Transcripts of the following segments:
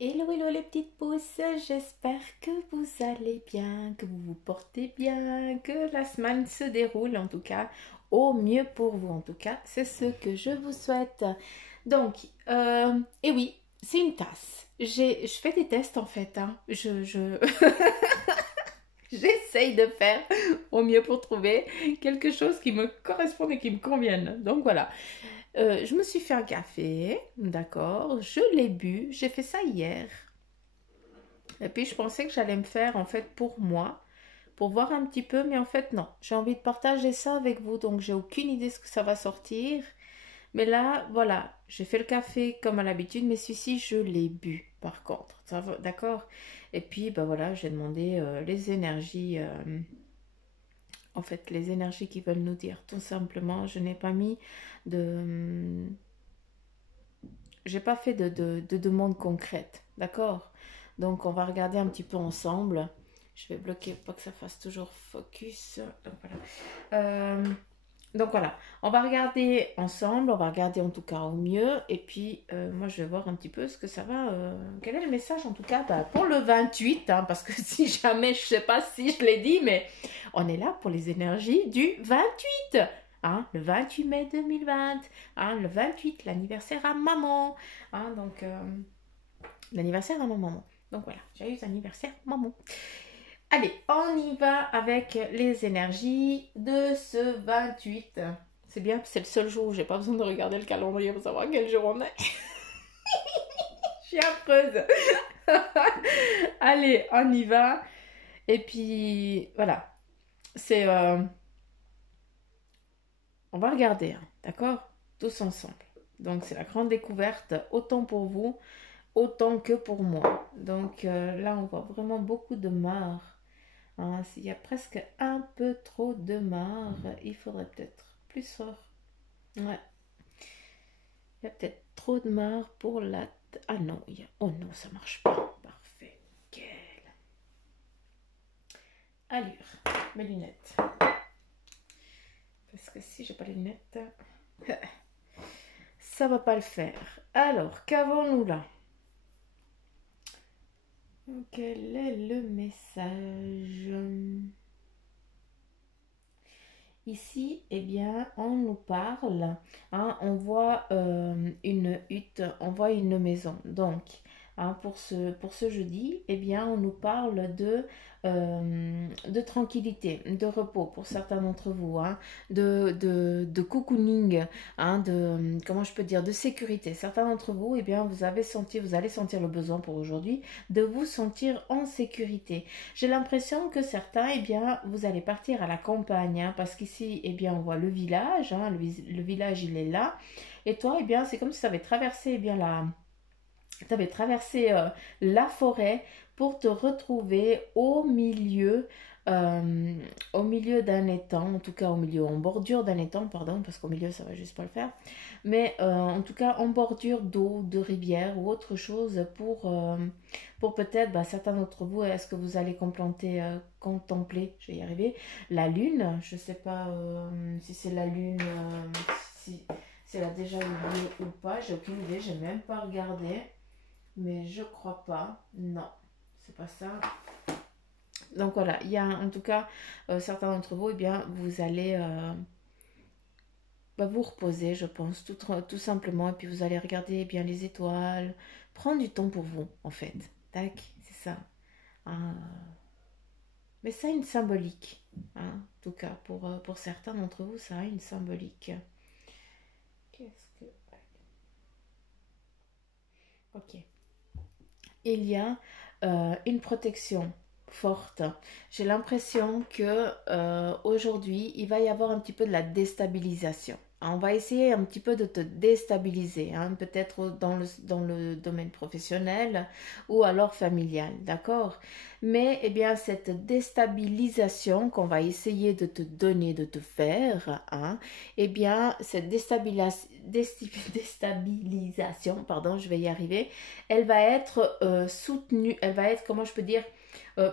Hello, hello les petites pousses, j'espère que vous allez bien, que vous vous portez bien, que la semaine se déroule en tout cas au mieux pour vous en tout cas, c'est ce que je vous souhaite. Donc, et oui, c'est une tasse. Je fais des tests en fait, hein. J'essaye de faire au mieux pour trouver quelque chose qui me corresponde et qui me convienne. Donc voilà. Je me suis fait un café, d'accord, je l'ai bu, j'ai fait ça hier. Et puis je pensais que j'allais me faire en fait pour moi, pour voir un petit peu, mais en fait non. J'ai envie de partager ça avec vous, donc j'ai aucune idée ce que ça va sortir. Mais là, voilà, j'ai fait le café comme à l'habitude, mais celui-ci je l'ai bu par contre. Ça va, d'accord? Et puis ben voilà, j'ai demandé les énergies, en fait les énergies qui veulent nous dire. Tout simplement, je n'ai pas mis de, j'ai pas fait de demande concrète, d'accord? Donc on va regarder un petit peu ensemble. Je vais bloquer pour que ça fasse toujours focus. Donc voilà, on va regarder ensemble, on va regarder en tout cas au mieux. Et puis moi je vais voir un petit peu ce que ça va. Quel est le message en tout cas pour le 28, hein, parce que si jamais, je sais pas si je l'ai dit, mais on est là pour les énergies du 28. Hein, le 28 mai 2020, hein, le 28, l'anniversaire à maman. Hein, donc, l'anniversaire à ma maman. Donc voilà, joyeux anniversaire maman. Allez, on y va avec les énergies de ce 28. C'est bien, c'est le seul jour où j'ai pas besoin de regarder le calendrier pour savoir quel jour on est. Je suis affreuse. Allez, on y va. Et puis, voilà. C'est... on va regarder, hein, d'accord? Tous ensemble. Donc, c'est la grande découverte, autant pour vous, autant que pour moi. Donc, là, on voit vraiment beaucoup de marre. Hein, s'il y a presque un peu trop de marre, il faudrait peut-être plus fort. Ouais, il y a peut-être trop de marre pour la... Ah non, il y a... Oh non, ça marche pas. Parfait. Quelle allure. Mes lunettes. Parce que si j'ai pas les lunettes, ça va pas le faire. Alors, qu'avons-nous là? Quel est le message? Ici, eh bien, on nous parle, hein, on voit une hutte, on voit une maison. Donc, hein, pour ce jeudi, eh bien, on nous parle de tranquillité, de repos pour certains d'entre vous, hein, de cocooning, hein, comment je peux dire, de sécurité. Certains d'entre vous, eh bien, vous allez sentir le besoin pour aujourd'hui de vous sentir en sécurité. J'ai l'impression que certains, eh bien, vous allez partir à la campagne, hein, parce qu'ici, eh bien, on voit le village, hein, le village, il est là. Et toi, eh bien, c'est comme si tu avais traversé, eh bien, la forêt pour te retrouver au milieu d'un étang, en tout cas en bordure d'un étang, pardon, parce qu'au milieu ça va juste pas le faire, mais en tout cas en bordure d'eau, de rivière ou autre chose pour peut-être, bah, certains d'entre vous, est-ce que vous allez contempler, je vais y arriver, la lune, je sais pas si c'est la lune, si elle a déjà eu lieu ou pas, j'ai aucune idée, j'ai même pas regardé. Mais je crois pas. Non, c'est pas ça. Donc voilà, il y a en tout cas certains d'entre vous, eh bien, vous allez bah, vous reposer, je pense, tout simplement. Et puis vous allez regarder eh bien les étoiles, prendre du temps pour vous, en fait. Tac, c'est ça. Ah, mais ça a une symbolique. Hein, en tout cas, pour certains d'entre vous, ça a une symbolique. Qu'est-ce que... Ok. Il y a une protection forte. J'ai l'impression que aujourd'hui, il va y avoir un petit peu de la déstabilisation. On va essayer un petit peu de te déstabiliser, hein, peut-être dans le domaine professionnel ou alors familial, d'accord? Mais eh bien, cette déstabilisation qu'on va essayer de te donner, de te faire, hein, eh bien, cette déstabilisation, pardon, je vais y arriver, elle va être soutenue, elle va être, comment je peux dire,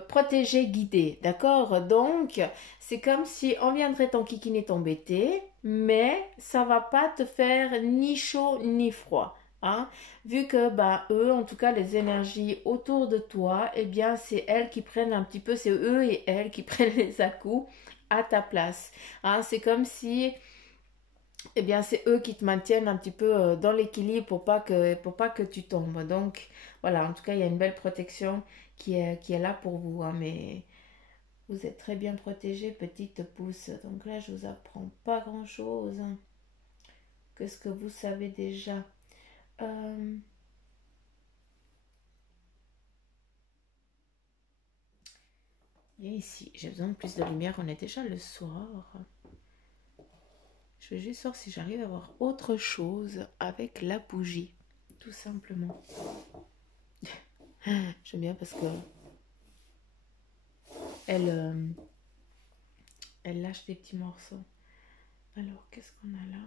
protégée, guidée, d'accord? Donc, c'est comme si on viendrait t'enquiquiner, t'embêter, mais ça va pas te faire ni chaud ni froid. hein, vu que bah, eux, en tout cas les énergies autour de toi, eh bien c'est elles qui prennent un petit peu, c'est eux et elles qui prennent les à-coups à ta place. Hein, c'est comme si eh bien, c'est eux qui te maintiennent un petit peu dans l'équilibre pour pas que tu tombes. Donc, voilà, en tout cas, il y a une belle protection qui est là pour vous. Hein, mais vous êtes très bien protégés, petite pouce. Donc là, je vous apprends pas grand-chose que ce que vous savez déjà. Euh, et ici, j'ai besoin de plus de lumière. On est déjà le soir. Je vais juste voir si j'arrive à voir autre chose avec la bougie. Tout simplement. J'aime bien parce que elle, elle lâche des petits morceaux. Alors, qu'est-ce qu'on a là?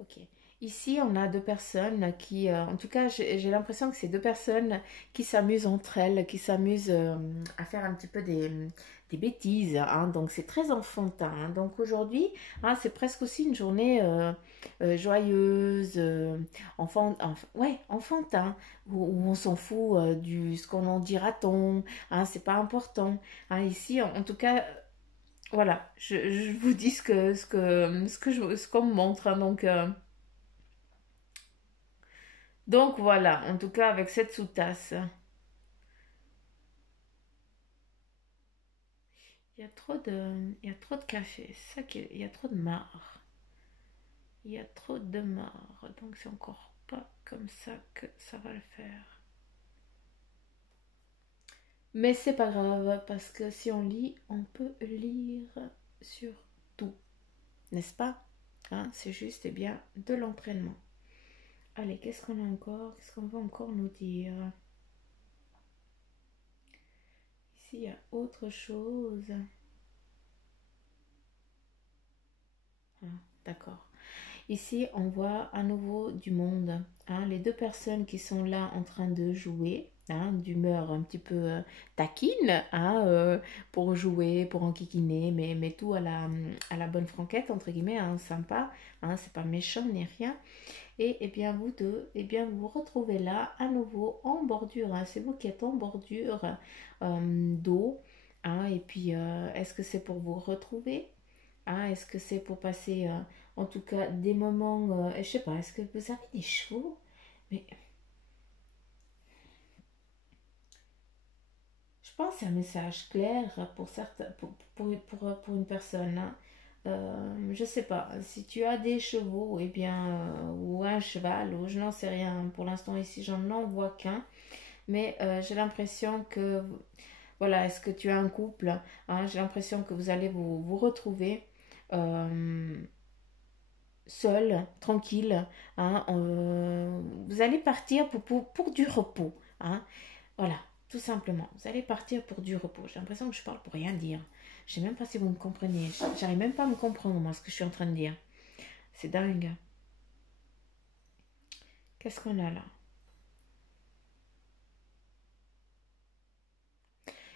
Ok. Ici, on a deux personnes qui, en tout cas, j'ai l'impression que c'est deux personnes qui s'amusent entre elles, qui s'amusent à faire un petit peu des bêtises. Hein. Donc, c'est très enfantin. Hein. Donc, aujourd'hui, hein, c'est presque aussi une journée joyeuse, ouais, enfantin, où on s'en fout du ce qu'on en dira-t-on. Hein, c'est pas important. Hein, ici, en tout cas, voilà, je vous dis ce qu'on me montre. Hein, donc voilà, en tout cas avec cette sous-tasse. Il y a trop de café. C'est ça il y a trop de marre. Il y a trop de marre. Donc c'est encore pas comme ça que ça va le faire. Mais c'est pas grave parce que si on lit, on peut lire sur tout, n'est-ce pas? Hein, c'est juste eh bien de l'entraînement. Allez, qu'est-ce qu'on a encore? Qu'est-ce qu'on va encore nous dire? Ici, il y a autre chose. Ah, d'accord. Ici, on voit à nouveau du monde. Hein, les deux personnes qui sont là en train de jouer, hein, d'humeur un petit peu taquine, hein, pour jouer, pour enquiquiner, mais tout à la bonne franquette, entre guillemets, hein, sympa. Hein, c'est pas méchant ni rien. Et eh bien, vous deux, eh bien, vous vous retrouvez là à nouveau en bordure. Hein, c'est vous qui êtes en bordure d'eau. Hein, et puis, est-ce que c'est pour vous retrouver? Hein, est-ce que c'est pour passer, en tout cas, des moments, je sais pas, est-ce que vous avez des chevaux? Mais je pense que c'est un message clair pour certains, pour une personne. Hein. Je sais pas, si tu as des chevaux, eh bien, ou un cheval, ou je n'en sais rien. Pour l'instant, ici, j'en en vois qu'un. Mais j'ai l'impression que, voilà, est-ce que tu as un couple? Hein, j'ai l'impression que vous allez vous retrouver. euh, Seul, tranquille. Hein, vous allez partir pour du repos. Hein, voilà, tout simplement. Vous allez partir pour du repos. J'ai l'impression que je parle pour rien dire. Je sais même pas si vous me comprenez. J'arrive même pas à me comprendre, moi, ce que je suis en train de dire. C'est dingue. Qu'est-ce qu'on a là?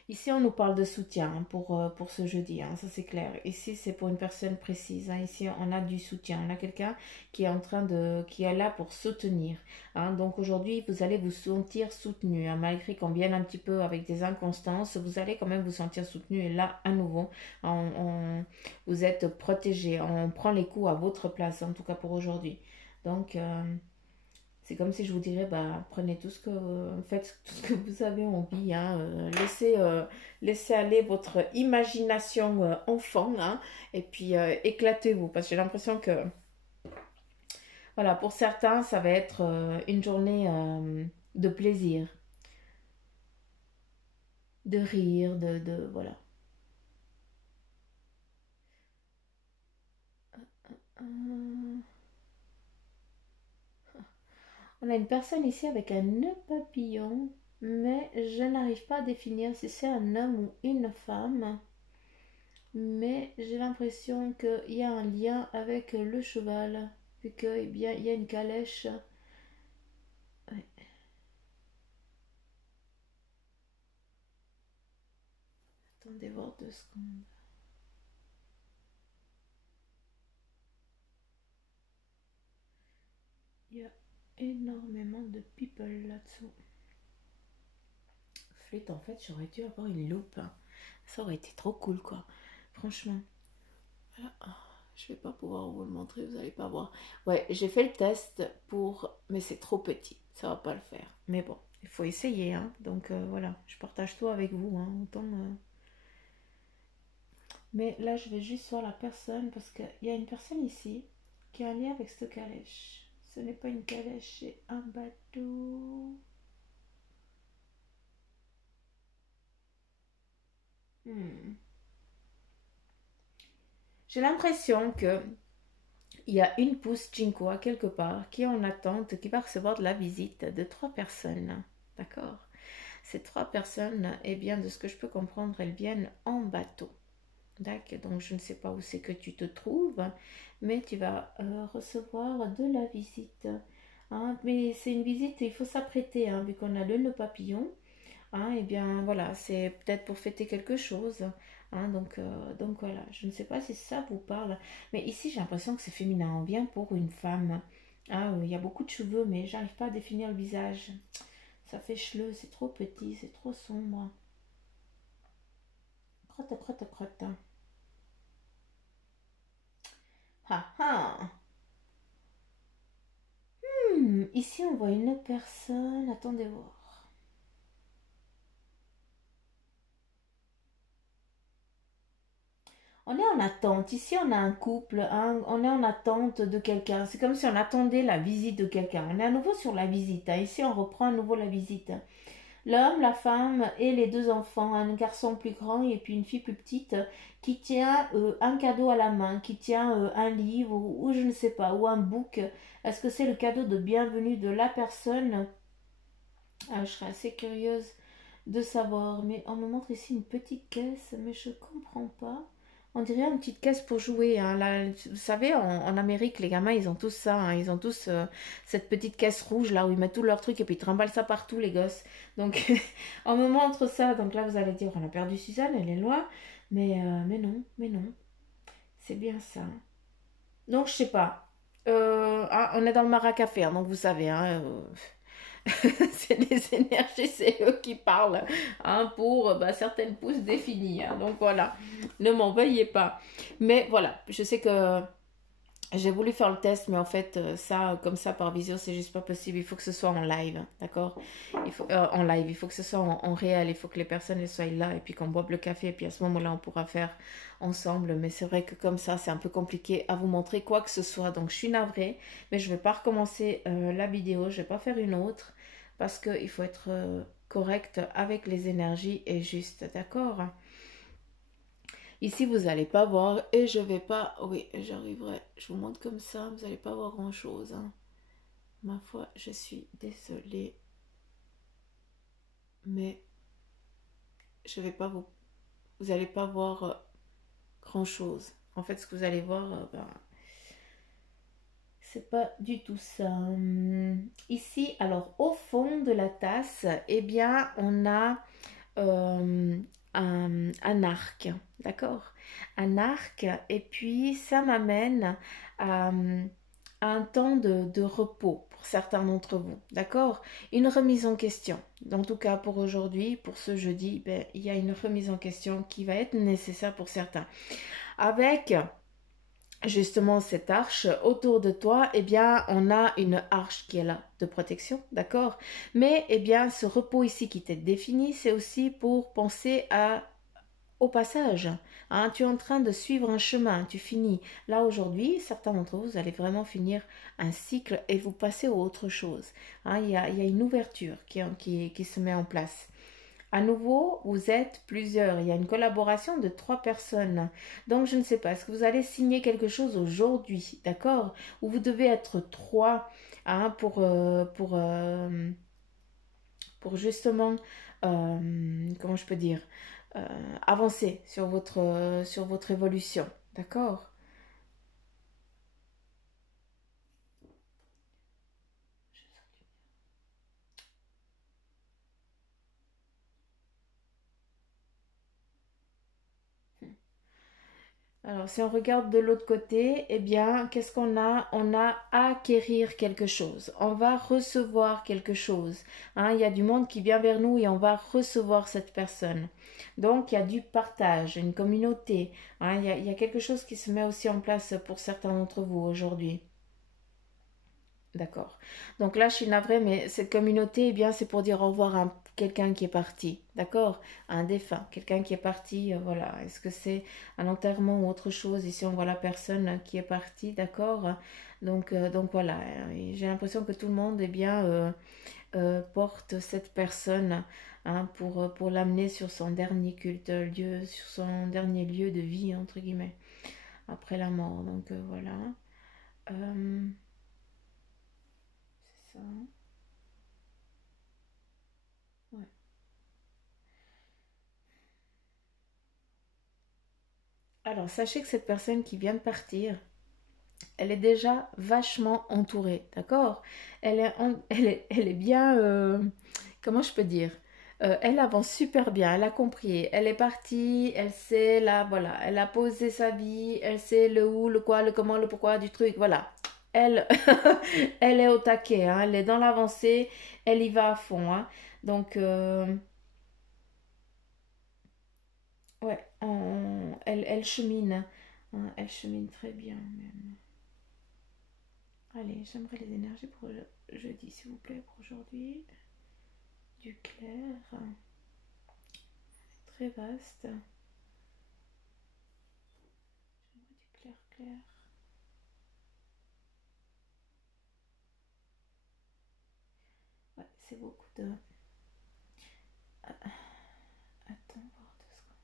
Ici, on nous parle de soutien hein, pour ce jeudi, hein, ça c'est clair. Ici, c'est pour une personne précise. Hein. Ici, on a du soutien. On a quelqu'un qui est en train qui est là pour soutenir. Hein. Donc aujourd'hui, vous allez vous sentir soutenu. Hein. Malgré qu'on vienne un petit peu avec des inconstances, vous allez quand même vous sentir soutenu. Et là, à nouveau, vous êtes protégé. On prend les coups à votre place, en tout cas pour aujourd'hui. Donc, c'est comme si je vous dirais, bah, prenez tout ce que, faites tout ce que vous avez envie, hein, laissez aller votre imagination enfant, hein, et puis éclatez-vous, parce que j'ai l'impression que, voilà, pour certains, ça va être une journée de plaisir, de rire, voilà. Euh, On a une personne ici avec un nœud papillon, mais je n'arrive pas à définir si c'est un homme ou une femme. Mais j'ai l'impression qu'il y a un lien avec le cheval, vu que, eh bien, il y a une calèche. Ouais. Attendez voir 2 secondes. Il y a énormément de people là-dessous. Flûte, en fait, j'aurais dû avoir une loupe. Ça aurait été trop cool, quoi. Franchement. Voilà. Je vais pas pouvoir vous le montrer, vous allez pas voir. Ouais, j'ai fait le test pour... Mais c'est trop petit, ça va pas le faire. Mais bon, il faut essayer, hein. Donc voilà, je partage tout avec vous, hein. Autant... Mais là, je vais juste voir la personne parce qu'il y a une personne ici qui a un lien avec cette calèche. Ce n'est pas une calèche, c'est un bateau. Hmm. J'ai l'impression que il y a une pousse Jinkoa quelque part qui est en attente, qui va recevoir de la visite de 3 personnes. D'accord. Ces 3 personnes, eh bien, de ce que je peux comprendre, elles viennent en bateau. D'accord. Donc, je ne sais pas où c'est que tu te trouves, mais tu vas recevoir de la visite. Hein, mais c'est une visite, il faut s'apprêter, hein, vu qu'on a le nœud papillon. Hein, eh bien, voilà, c'est peut-être pour fêter quelque chose. Hein, donc voilà, je ne sais pas si ça vous parle. Mais ici, j'ai l'impression que c'est féminin. On vient pour une femme. Ah, il y a beaucoup de cheveux, mais j'arrive pas à définir le visage. Ça fait cheleux, c'est trop petit, c'est trop sombre. Crotte, crotte, crotte. Ah ah. Ici, on voit une personne. Attendez voir. On est en attente. Ici, on a un couple. Hein, on est en attente de quelqu'un. C'est comme si on attendait la visite de quelqu'un. On est à nouveau sur la visite. Hein. Ici, on reprend à nouveau la visite. L'homme, la femme et les 2 enfants. Un garçon plus grand et puis une fille plus petite qui tient un cadeau à la main, qui tient un livre ou je ne sais pas, ou un book. Est-ce que c'est le cadeau de bienvenue de la personne? Je serais assez curieuse de savoir. Mais on me montre ici une petite caisse, mais je comprends pas. On dirait une petite caisse pour jouer. Hein. Là, vous savez, en Amérique, les gamins, ils ont tous ça. Hein. Ils ont tous cette petite caisse rouge là où ils mettent tous leurs trucs et puis ils trimballent ça partout, les gosses. Donc, on me montre ça. Donc là, vous allez dire, on a perdu Suzanne, elle est loin. Mais non, mais non. C'est bien ça. Donc, je sais pas. On est dans le maracafé, hein, donc vous savez. Hein, c'est les énergies, c'est eux qui parlent hein, pour certaines pousses définies. Hein. Donc voilà, ne m'en veuillez pas. Mais voilà, je sais que j'ai voulu faire le test, mais en fait, ça, comme ça, par visio, c'est juste pas possible. Il faut que ce soit en live, d'accord. En live, il faut que ce soit en réel. Il faut que les personnes elles soient là et puis qu'on boive le café. Et puis à ce moment-là, on pourra faire ensemble. Mais c'est vrai que comme ça, c'est un peu compliqué à vous montrer quoi que ce soit. Donc, je suis navrée, mais je vais pas recommencer la vidéo. Je vais pas faire une autre parce qu'il faut être correct avec les énergies et juste, d'accord. Ici, vous n'allez pas voir et je vais pas... Oui, j'arriverai. Je vous montre comme ça, vous n'allez pas voir grand-chose. Hein. Ma foi, je suis désolée. Mais je vais pas vous... Vous n'allez pas voir grand-chose. En fait, ce que vous allez voir, c'est pas du tout ça. Ici, alors, au fond de la tasse, eh bien, on a euh, un arc, d'accord? Un arc, et puis ça m'amène à un temps de repos pour certains d'entre vous, d'accord? Une remise en question. En tout cas, pour aujourd'hui, pour ce jeudi, ben, il y a une remise en question qui va être nécessaire pour certains. Avec justement cette arche autour de toi, eh bien, on a une arche qui est là de protection, d'accord? Mais, eh bien, ce repos ici qui t'est défini, c'est aussi pour penser au passage. Hein, tu es en train de suivre un chemin, tu finis. Là, aujourd'hui, certains d'entre vous, vous allez vraiment finir un cycle et vous passez à autre chose. Hein, il y a une ouverture qui se met en place. À nouveau, vous êtes plusieurs. Il y a une collaboration de 3 personnes. Donc, je ne sais pas. Est-ce que vous allez signer quelque chose aujourd'hui, d'accord? Ou vous devez être 3 hein, pour justement, comment je peux dire, avancer sur votre évolution, d'accord? Alors, si on regarde de l'autre côté, eh bien, qu'est-ce qu'on a? On a à acquérir quelque chose. On va recevoir quelque chose. Hein, il y a du monde qui vient vers nous et on va recevoir cette personne. Donc, il y a du partage, une communauté. Hein, il y a quelque chose qui se met aussi en place pour certains d'entre vous aujourd'hui. D'accord. Donc là, je suis navrée, mais cette communauté, eh bien, c'est pour dire au revoir à quelqu'un qui est parti. D'accord? Un défunt, quelqu'un qui est parti, voilà. Est-ce que c'est un enterrement ou autre chose? Ici, on voit la personne qui est partie, d'accord? Donc voilà. Et j'ai l'impression que tout le monde, eh bien, porte cette personne hein, pour l'amener sur son dernier culte, lieu, sur son dernier lieu de vie, entre guillemets, après la mort. Donc voilà. Euh, c'est ça. Ouais. Alors, sachez que cette personne qui vient de partir, elle est déjà vachement entourée, d'accord? Elle est bien, comment je peux dire? Elle avance super bien, elle a compris, elle est partie, elle sait là, voilà, elle a posé sa vie, elle sait le où, le quoi, le comment, le pourquoi du truc, voilà. Elle, elle est au taquet, hein, elle est dans l'avancée, elle y va à fond, hein. Donc, ouais, elle chemine, hein, elle chemine très bien. Allez, j'aimerais les énergies pour jeudi, s'il vous plaît, pour aujourd'hui. Du clair, très vaste. J'aimerais du clair, clair. Ouais, c'est beaucoup de. Attends, voir 2 secondes.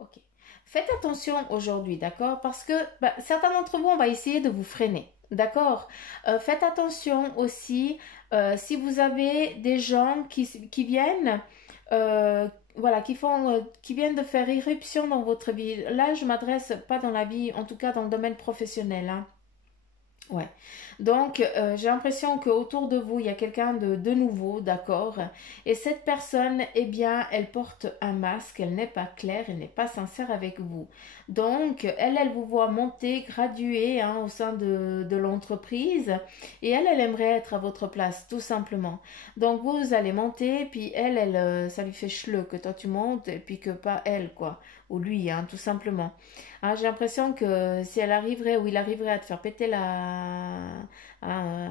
Ok. Faites attention aujourd'hui, d'accord? Parce que bah, certains d'entre vous, on va essayer de vous freiner. D'accord. Faites attention aussi si vous avez des gens qui viennent, voilà, qui viennent de faire irruption dans votre vie. Là, je m'adresse pas dans la vie, en tout cas dans le domaine professionnel. Hein. Ouais. Donc, j'ai l'impression qu'autour de vous, il y a quelqu'un de nouveau, d'accord? Et cette personne, eh bien, elle porte un masque, elle n'est pas claire, elle n'est pas sincère avec vous. Donc, elle vous voit monter, graduer hein, au sein de l'entreprise et elle aimerait être à votre place, tout simplement. Donc, vous allez monter, puis ça lui fait chleu que toi tu montes et puis que pas elle, quoi. Ou lui, hein, tout simplement. Ah, j'ai l'impression que si elle arriverait ou il arriverait à te faire péter à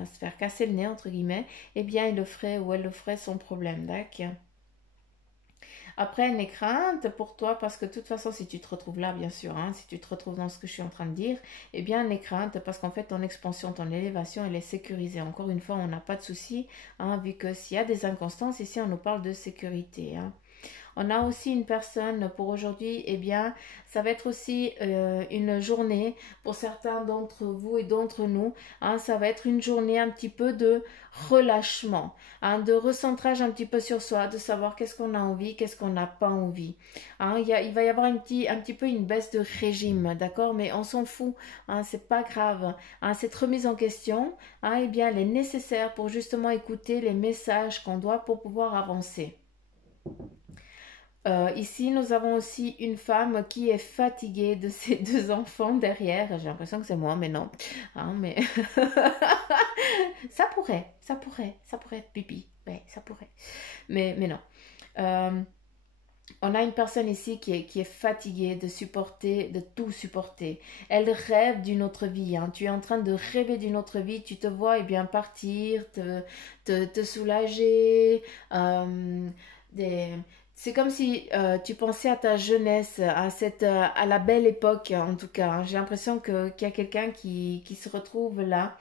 se faire casser le nez, entre guillemets, eh bien, il le ferait ou elle le ferait sans problème, d'accord? Après, une crainte pour toi, parce que de toute façon, si tu te retrouves là, bien sûr, hein, si tu te retrouves dans ce que je suis en train de dire, eh bien, les craintes, parce qu'en fait, ton expansion, ton élévation, elle est sécurisée. Encore une fois, on n'a pas de souci, hein, vu que s'il y a des inconstances, ici, on nous parle de sécurité. Hein. On a aussi une personne pour aujourd'hui, eh bien, ça va être aussi une journée pour certains d'entre vous et d'entre nous. Hein, ça va être une journée un petit peu de relâchement, hein, de recentrage un petit peu sur soi, de savoir qu'est-ce qu'on a envie, qu'est-ce qu'on n'a pas envie. Hein, il va y avoir un petit peu une baisse de régime, d'accord, mais on s'en fout, hein, c'est pas grave. Hein, cette remise en question, hein, eh bien, elle est nécessaire pour justement écouter les messages qu'on doit pour pouvoir avancer. Ici, nous avons aussi une femme qui est fatiguée de ses 2 enfants derrière. J'ai l'impression que c'est moi, mais non. Hein, mais ça pourrait être pipi. Ouais, ça pourrait. Mais non. Euh, on a une personne ici qui est fatiguée de supporter, de tout supporter. Elle rêve d'une autre vie. Hein. Tu es en train de rêver d'une autre vie. Tu te vois eh bien partir, te soulager. Des... C'est comme si tu pensais à ta jeunesse, à la belle époque en tout cas. Hein. J'ai l'impression qu'il y a quelqu'un qui se retrouve là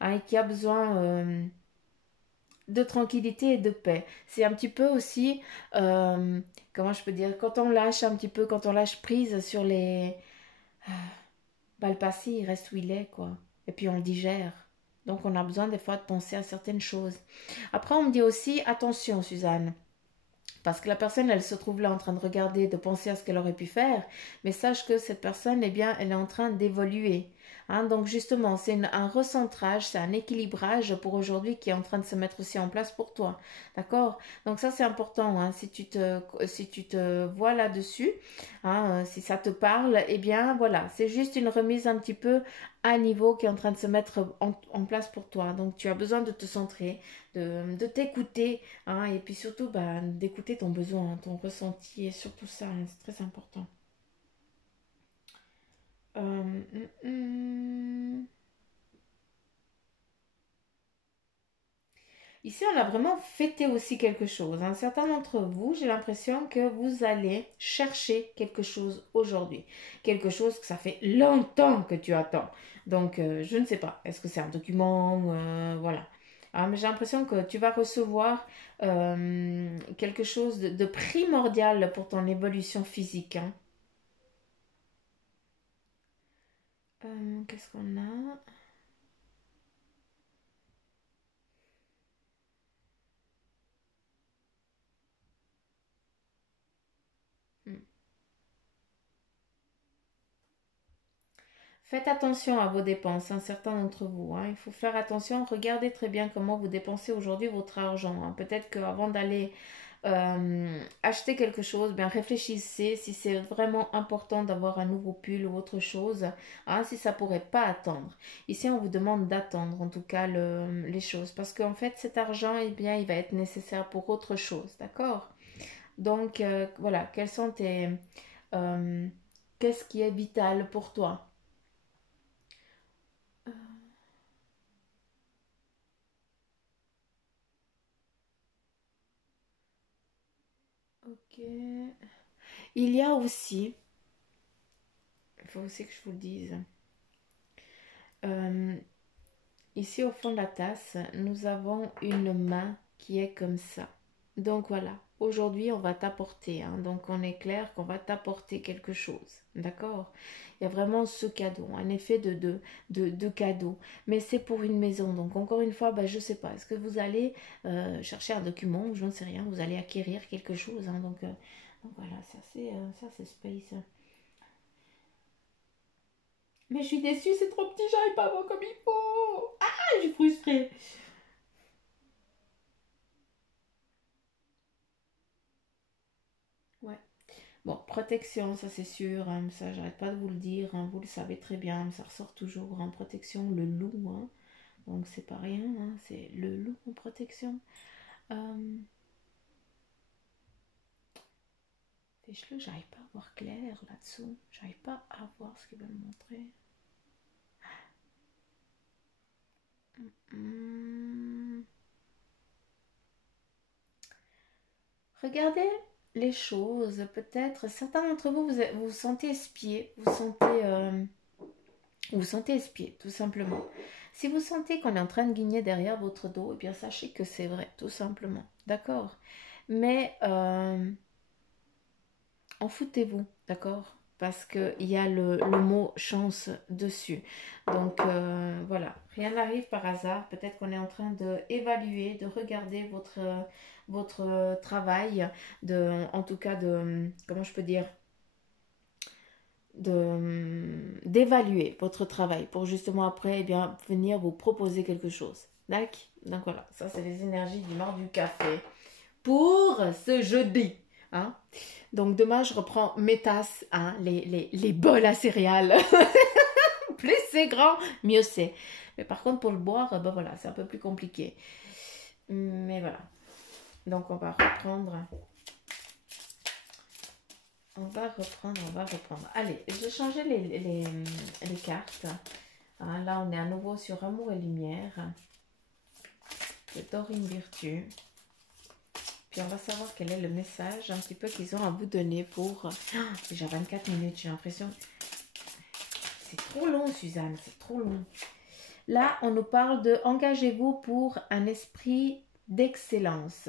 hein, et qui a besoin de tranquillité et de paix. C'est un petit peu aussi, comment je peux dire, quand on lâche un petit peu, quand on lâche prise sur les... Bah, le passé, il reste où il est, quoi. Et puis on le digère. Donc on a besoin des fois de penser à certaines choses. Après, on me dit aussi, attention Suzanne, Parce que la personne, elle se trouve là en train de regarder, de penser à ce qu'elle aurait pu faire, mais sache que cette personne, eh bien, elle est en train d'évoluer. Hein, donc justement, c'est un recentrage, c'est un équilibrage pour aujourd'hui qui est en train de se mettre aussi en place pour toi. D'accord? Donc ça, c'est important. Hein, si tu te vois là-dessus, hein, si ça te parle, eh bien voilà, c'est juste une remise un petit peu à niveau qui est en train de se mettre en place pour toi. Donc tu as besoin de te centrer, de t'écouter, hein, et puis surtout bah, d'écouter ton besoin, ton ressenti et surtout ça, hein, c'est très important. Euh, hum, hum. Ici, on a vraiment fêté aussi quelque chose. Un certain d'entre vous, j'ai l'impression que vous allez chercher quelque chose aujourd'hui. Quelque chose que ça fait longtemps que tu attends. Donc, je ne sais pas. Est-ce que c'est un document voilà. Ah, mais j'ai l'impression que tu vas recevoir quelque chose de primordial pour ton évolution physique. Hein. Qu'est-ce qu'on a? Hmm. Faites attention à vos dépenses, un certain d'entre vous. Hein. Il faut faire attention, regardez très bien comment vous dépensez aujourd'hui votre argent. Hein. Peut-être qu'avant d'aller acheter quelque chose, bien réfléchissez si c'est vraiment important d'avoir un nouveau pull ou autre chose, hein, si ça pourrait pas attendre. Ici, on vous demande d'attendre en tout cas les choses parce qu'en fait, cet argent, eh bien, il va être nécessaire pour autre chose, d'accord? Donc, voilà, euh, qu'est-ce qui est vital pour toi? Ok. Il y a aussi, il faut aussi que je vous le dise, euh, ici au fond de la tasse, nous avons une main qui est comme ça. Donc voilà, aujourd'hui on va t'apporter, hein, donc on est clair qu'on va t'apporter quelque chose, d'accord? Il y a vraiment ce cadeau, un effet de cadeau, mais c'est pour une maison, donc encore une fois, bah, je ne sais pas, est-ce que vous allez chercher un document, je ne sais rien, vous allez acquérir quelque chose, hein, donc voilà, ça c'est space. Mais je suis déçue, c'est trop petit, j'arrive pas à voir comme il faut. Ah, je suis frustrée. Ouais. Bon, protection, ça c'est sûr, hein, ça j'arrête pas de vous le dire, hein, vous le savez très bien, ça ressort toujours en protection, le loup, hein, donc c'est pas rien, hein, c'est le loup en protection. Euh, Fiche-le, j'arrive pas à voir clair là-dessous, j'arrive pas à voir ce qu'il veut me montrer. Hmm. Regardez les choses, peut-être, certains d'entre vous, vous vous sentez espié, vous sentez espié, tout simplement. Si vous sentez qu'on est en train de guigner derrière votre dos, eh bien sachez que c'est vrai, tout simplement. D'accord? Mais en foutez-vous, d'accord? Parce qu'il y a le mot chance dessus. Donc voilà, rien n'arrive par hasard. Peut-être qu'on est en train d'évaluer, de regarder votre travail, en tout cas comment je peux dire, d'évaluer votre travail pour justement après eh bien, venir vous proposer quelque chose. D'accord? Donc voilà, ça c'est les énergies du mardi du café pour ce jeudi. Hein? Donc demain je reprends mes tasses, hein, les bols à céréales. Plus c'est grand, mieux c'est. Mais par contre pour le boire, ben voilà, c'est un peu plus compliqué. Mais voilà. Donc on va reprendre. On va reprendre. Allez, j'ai changé les cartes. Hein, là, on est à nouveau sur Amour et Lumière de Dorine Virtue. Puis on va savoir quel est le message un petit peu qu'ils ont à vous donner pour... déjà 24 minutes, j'ai l'impression. C'est trop long, Suzanne, c'est trop long. Là, on nous parle de engagez-vous pour un esprit d'excellence.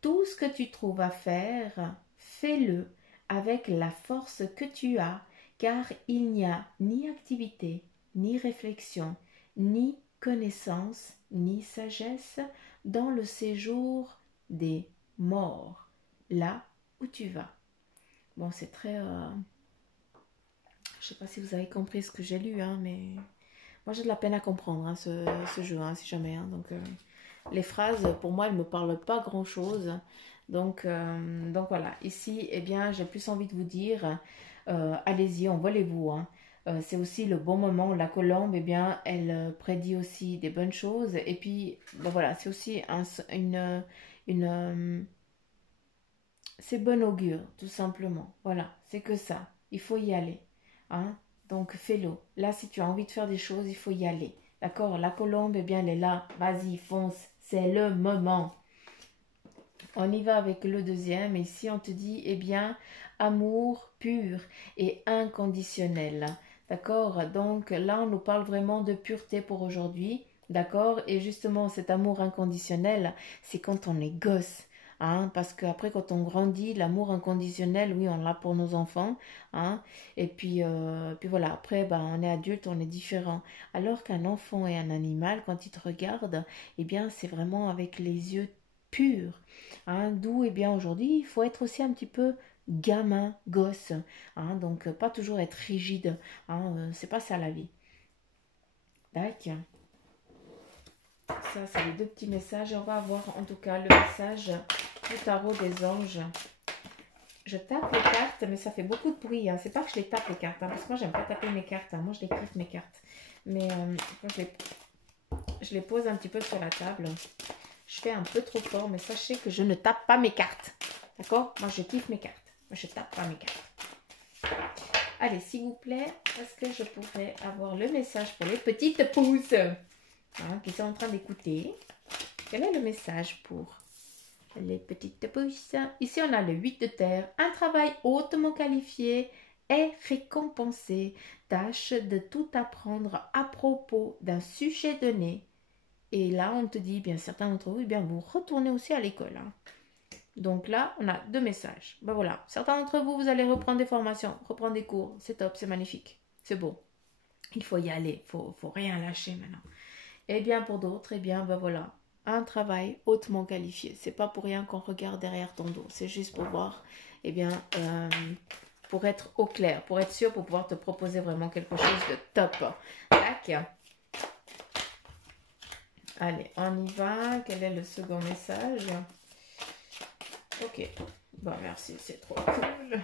Tout ce que tu trouves à faire, fais-le avec la force que tu as, car il n'y a ni activité, ni réflexion, ni connaissance, ni sagesse dans le séjour des morts. là où tu vas. Bon, c'est très... je sais pas si vous avez compris ce que j'ai lu, hein, mais moi j'ai de la peine à comprendre hein, ce jeu, hein, si jamais. Hein, donc, les phrases, pour moi, elles ne me parlent pas grand-chose. Donc voilà, ici, eh bien, j'ai plus envie de vous dire, allez-y, envolez-vous. Hein. C'est aussi le bon moment. La colombe, eh bien, elle prédit aussi des bonnes choses. Et puis, ben voilà, c'est aussi une c'est bon augure, tout simplement. Voilà, c'est que ça. Il faut y aller. Hein? Donc, fais-le. Là, si tu as envie de faire des choses, il faut y aller. D'accord? La colombe, eh bien, elle est là. Vas-y, fonce. C'est le moment. On y va avec le deuxième. Et ici, on te dit, eh bien, amour pur et inconditionnel. D'accord? Donc, là, on nous parle vraiment de pureté pour aujourd'hui. D'accord? Et justement, cet amour inconditionnel, c'est quand on est gosse. Hein, parce qu'après, quand on grandit, l'amour inconditionnel, oui, on l'a pour nos enfants. Hein, et puis voilà, après, ben, on est adulte, on est différent. Alors qu'un enfant et un animal, quand ils te regardent, eh bien, c'est vraiment avec les yeux purs. Hein, d'où, eh bien, aujourd'hui, il faut être aussi un petit peu gamin, gosse. Hein, donc, pas toujours être rigide. Hein, c'est pas ça la vie. Tac. Ça, c'est les deux petits messages. On va avoir en tout cas le message du tarot des anges. Je tape les cartes, mais ça fait beaucoup de bruit. Hein. C'est pas que je les tape les cartes, hein, parce que moi, j'aime pas taper mes cartes. Hein. Moi, je les kiffe mes cartes. Mais quand je les pose un petit peu sur la table, je fais un peu trop fort, mais sachez que je ne tape pas mes cartes. D'accord? Moi, je kiffe mes cartes. Moi, je tape pas mes cartes. Allez, s'il vous plaît, est-ce que je pourrais avoir le message pour les petites pousses qui sont en train d'écouter? Quel est le message pour les petites pousses? Ici, on a le 8 de terre. Un travail hautement qualifié est récompensé. Tâche de tout apprendre à propos d'un sujet donné. Et là, on te dit, bien certains d'entre vous, eh bien, vous retournez aussi à l'école. Hein. Donc là, on a deux messages. Ben voilà, certains d'entre vous, vous allez reprendre des formations, reprendre des cours. C'est top, c'est magnifique, c'est beau. Il faut y aller, faut rien lâcher maintenant. Et bien pour d'autres, eh bien, ben voilà, un travail hautement qualifié. C'est pas pour rien qu'on regarde derrière ton dos. C'est juste pour voir, eh bien, pour être au clair, pour être sûr, pour pouvoir te proposer vraiment quelque chose de top. Tac. Allez, on y va. Quel est le second message? Ok. Bon, merci, c'est trop cool.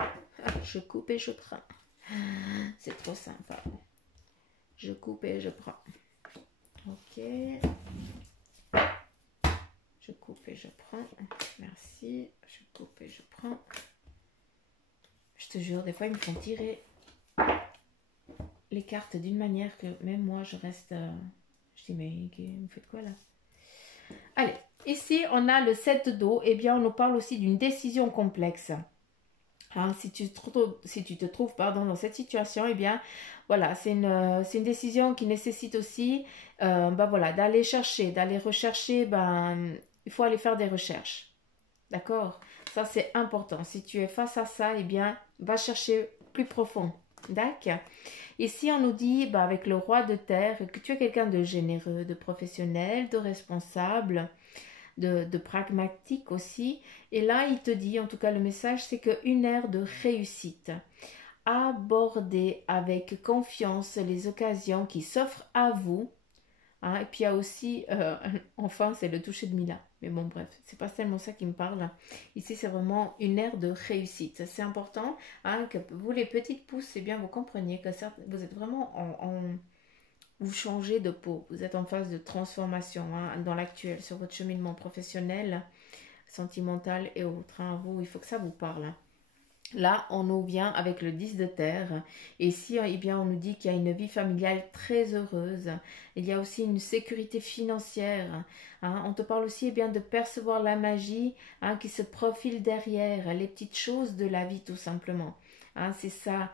Je coupe et je prends. C'est trop sympa. Je coupe et je prends. Ok. Je coupe et je prends. Merci. Je coupe et je prends. Je te jure, des fois, ils me font tirer les cartes d'une manière que même moi, je reste... je dis, mais vous faites quoi là? Allez, ici, on a le 7 d'eau. Eh bien, on nous parle aussi d'une décision complexe. Hein, si tu te trouves dans cette situation, eh bien, voilà, c'est une décision qui nécessite aussi voilà, d'aller rechercher, il faut aller faire des recherches. D'accord? Ça, c'est important. Si tu es face à ça, eh bien, va chercher plus profond. D'accord? Ici, on nous dit, avec le roi de terre, que tu es quelqu'un de généreux, de professionnel, de responsable, de pragmatique aussi. Et là, il te dit, en tout cas, le message, c'est qu'une ère de réussite. Abordez avec confiance les occasions qui s'offrent à vous. Hein, et puis il y a aussi, enfin, c'est le toucher de Mila. Mais bon, bref, c'est pas tellement ça qui me parle. Ici, c'est vraiment une ère de réussite. C'est important hein, que vous, les petites pousses, c'est bien, vous compreniez que vous êtes vraiment vous changez de peau. Vous êtes en phase de transformation hein, dans l'actuel, sur votre cheminement professionnel, sentimental et autres. Hein. Vous, il faut que ça vous parle. Là, on nous vient avec le 10 de terre. Et ici, eh bien, on nous dit qu'il y a une vie familiale très heureuse. Il y a aussi une sécurité financière. Hein. On te parle aussi eh bien, de percevoir la magie hein, qui se profile derrière, les petites choses de la vie tout simplement. Hein, c'est ça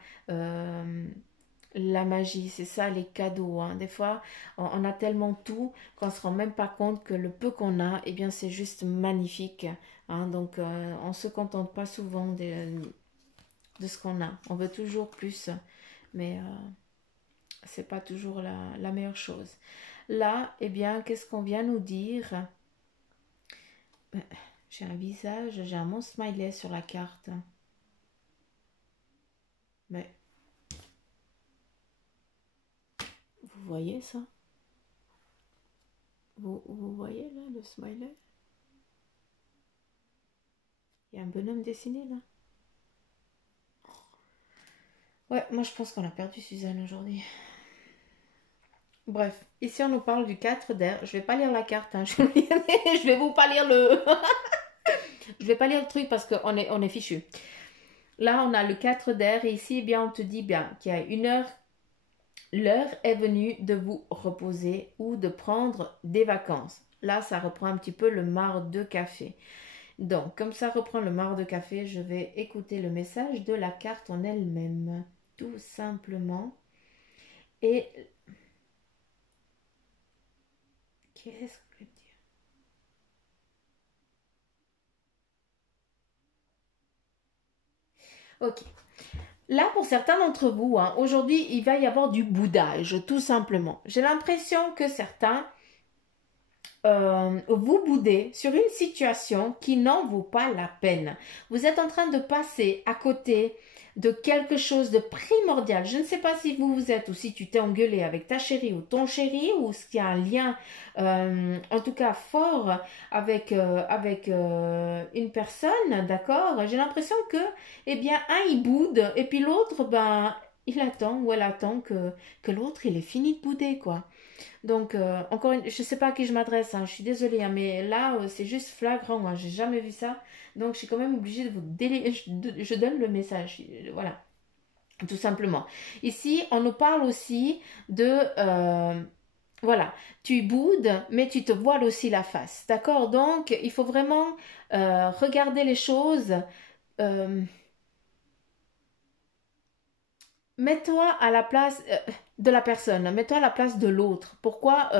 la magie, c'est ça les cadeaux. Hein. Des fois, on a tellement tout qu'on ne se rend même pas compte que le peu qu'on a, eh bien, c'est juste magnifique. Hein. Donc, on ne se contente pas souvent de ce qu'on a. On veut toujours plus, mais c'est pas toujours la meilleure chose. Là, eh bien, qu'est-ce qu'on vient nous dire? J'ai un visage, j'ai un mon smiley sur la carte. Mais vous voyez ça? Vous voyez là le smiley? Il y a un bonhomme dessiné là. Ouais, moi je pense qu'on a perdu Suzanne aujourd'hui. Bref, ici on nous parle du 4 d'air. Je vais pas lire la carte, hein. Je vais vous pas lire le... je vais pas lire le truc parce qu'on est fichu. Là on a le 4 d'air et ici eh bien on te dit bien qu'il y a une heure. L'heure est venue de vous reposer ou de prendre des vacances. Là ça reprend un petit peu le marc de café. Donc comme ça reprend le marc de café, je vais écouter le message de la carte en elle-même. Tout simplement. Et qu'est-ce que je veux dire? Ok. Là, pour certains d'entre vous, hein, aujourd'hui, il va y avoir du boudage, tout simplement. J'ai l'impression que certains vous boudez sur une situation qui n'en vaut pas la peine. Vous êtes en train de passer à côté de quelque chose de primordial. Je ne sais pas si vous vous êtes ou si tu t'es engueulé avec ta chérie ou ton chéri ou s'il y a un lien, en tout cas fort avec une personne, d'accord? J'ai l'impression que, eh bien, un il boude et puis l'autre, ben, il attend ou elle attend que l'autre il ait fini de bouder, quoi. Donc, encore une, je ne sais pas à qui je m'adresse, hein, je suis désolée, hein, mais là, c'est juste flagrant, moi, j'ai jamais vu ça. Donc, je suis quand même obligée de vous délire. Je donne le message, voilà, tout simplement. Ici, on nous parle aussi de, voilà, tu boudes, mais tu te voiles aussi la face, d'accord? Donc, il faut vraiment regarder les choses. euh, Mets-toi à la place de la personne, mets-toi à la place de l'autre. Pourquoi,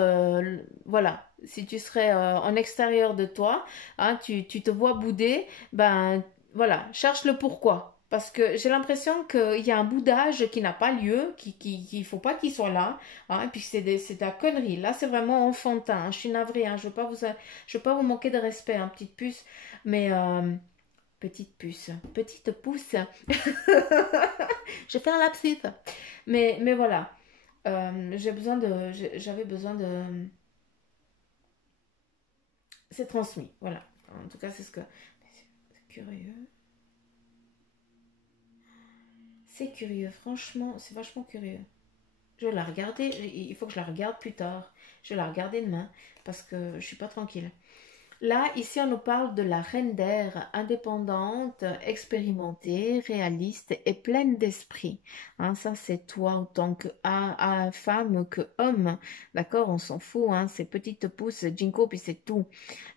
voilà, si tu serais en extérieur de toi, hein, tu te vois bouder, ben voilà, cherche le pourquoi. Parce que j'ai l'impression qu'il y a un boudage qui n'a pas lieu, qu'il faut pas qu'il soit là, hein, et puis c'est de la connerie. Là, c'est vraiment enfantin, hein. Je suis navrée, hein, je veux pas vous manquer de respect, hein, petite puce, mais petite puce, petite pouce. Je fais un lapsus. Mais voilà, j'avais besoin de, c'est transmis, voilà. En tout cas, c'est ce que, c'est curieux. C'est curieux, franchement, c'est vachement curieux. Je vais la regarder, il faut que je la regarde plus tard. Je vais la regarder demain parce que je suis pas tranquille. Là, ici, on nous parle de la reine d'air indépendante, expérimentée, réaliste et pleine d'esprit. Hein, ça, c'est toi en tant que femme, que homme. D'accord, on s'en fout. Hein, c'est petite pouce, Jinko, puis c'est tout.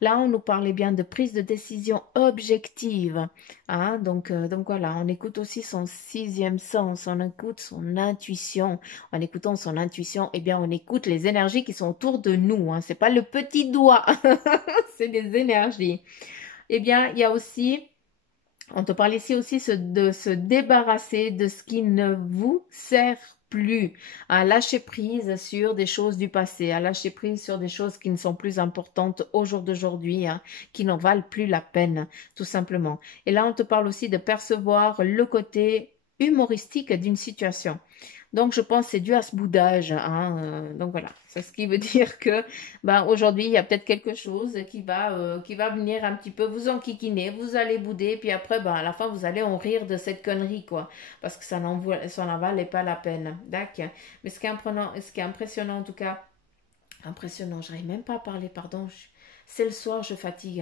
Là, on nous parlait bien de prise de décision objective. Hein, donc voilà, on écoute aussi son sixième sens, on écoute son intuition. En écoutant son intuition, eh bien, on écoute les énergies qui sont autour de nous. Hein, c'est pas le petit doigt. C'est des énergies. Eh bien, il y a aussi, on te parle ici aussi de se débarrasser de ce qui ne vous sert plus, à lâcher prise sur des choses du passé, à lâcher prise sur des choses qui ne sont plus importantes au jour d'aujourd'hui, hein, qui n'en valent plus la peine, tout simplement. Et là, on te parle aussi de percevoir le côté humoristique d'une situation. Donc, je pense que c'est dû à ce boudage. Hein, donc, voilà. C'est ce qui veut dire que ben, aujourd'hui, il y a peut-être quelque chose qui va venir un petit peu vous enquiquiner. Vous allez bouder. Puis après, ben, à la fin, vous allez en rire de cette connerie, quoi. Parce que ça n'en valait pas la peine. D'accord. Mais ce qui est impressionnant, en tout cas, impressionnant, j'arrive même pas à parler, pardon. C'est le soir, je fatigue.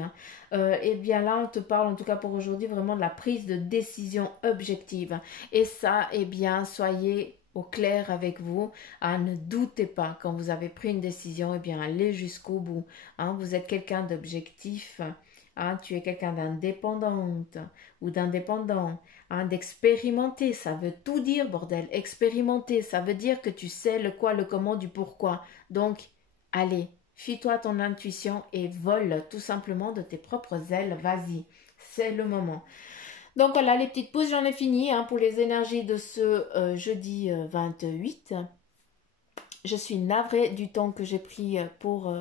Hein. Et bien là, on te parle, en tout cas pour aujourd'hui, vraiment de la prise de décision objective. Et ça, eh bien, soyez au clair avec vous. Hein, ne doutez pas, quand vous avez pris une décision, eh bien, allez jusqu'au bout. Hein, vous êtes quelqu'un d'objectif. Hein, tu es quelqu'un d'indépendante ou d'indépendant. Hein, d'expérimenter, ça veut tout dire, bordel. Expérimenter, ça veut dire que tu sais le quoi, le comment, du pourquoi. Donc, allez, fie-toi à ton intuition et vole tout simplement de tes propres ailes. Vas-y, c'est le moment. Donc voilà, les petites pauses, j'en ai fini hein, pour les énergies de ce jeudi 28. Je suis navrée du temps que j'ai pris pour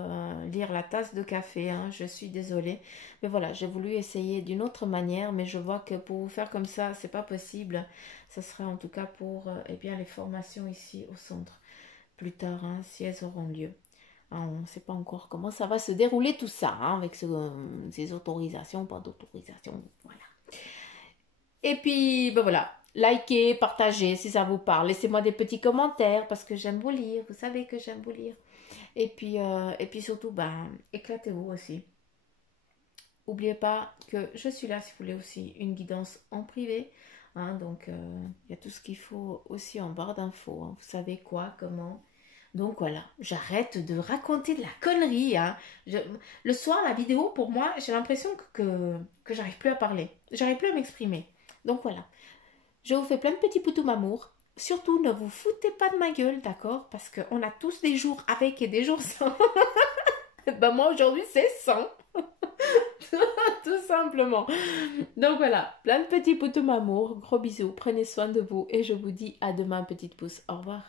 lire la tasse de café, hein. Je suis désolée. Mais voilà, j'ai voulu essayer d'une autre manière, mais je vois que pour vous faire comme ça, c'est pas possible. Ça serait en tout cas pour eh bien, les formations ici au centre. Plus tard, hein, si elles auront lieu. Hein, on ne sait pas encore comment ça va se dérouler tout ça, hein, avec ces autorisations, pas d'autorisation. Voilà. Et puis, ben voilà, likez, partagez si ça vous parle. Laissez-moi des petits commentaires parce que j'aime vous lire. Vous savez que j'aime vous lire. Et puis surtout, ben, éclatez-vous aussi. N'oubliez pas que je suis là si vous voulez aussi une guidance en privé. Hein, donc, il y a tout ce qu'il faut aussi en barre d'infos. Hein. Vous savez quoi, comment. Donc voilà, j'arrête de raconter de la connerie. Hein. Le soir, la vidéo, pour moi, j'ai l'impression que j'arrive plus à parler. J'arrive plus à m'exprimer. Donc voilà, je vous fais plein de petits poutous m'amour. Surtout, ne vous foutez pas de ma gueule, d'accord? Parce qu'on a tous des jours avec et des jours sans. Ben moi, aujourd'hui, c'est sans. Tout simplement. Donc voilà, plein de petits poutous m'amour. Gros bisous, prenez soin de vous et je vous dis à demain, petite pouce. Au revoir.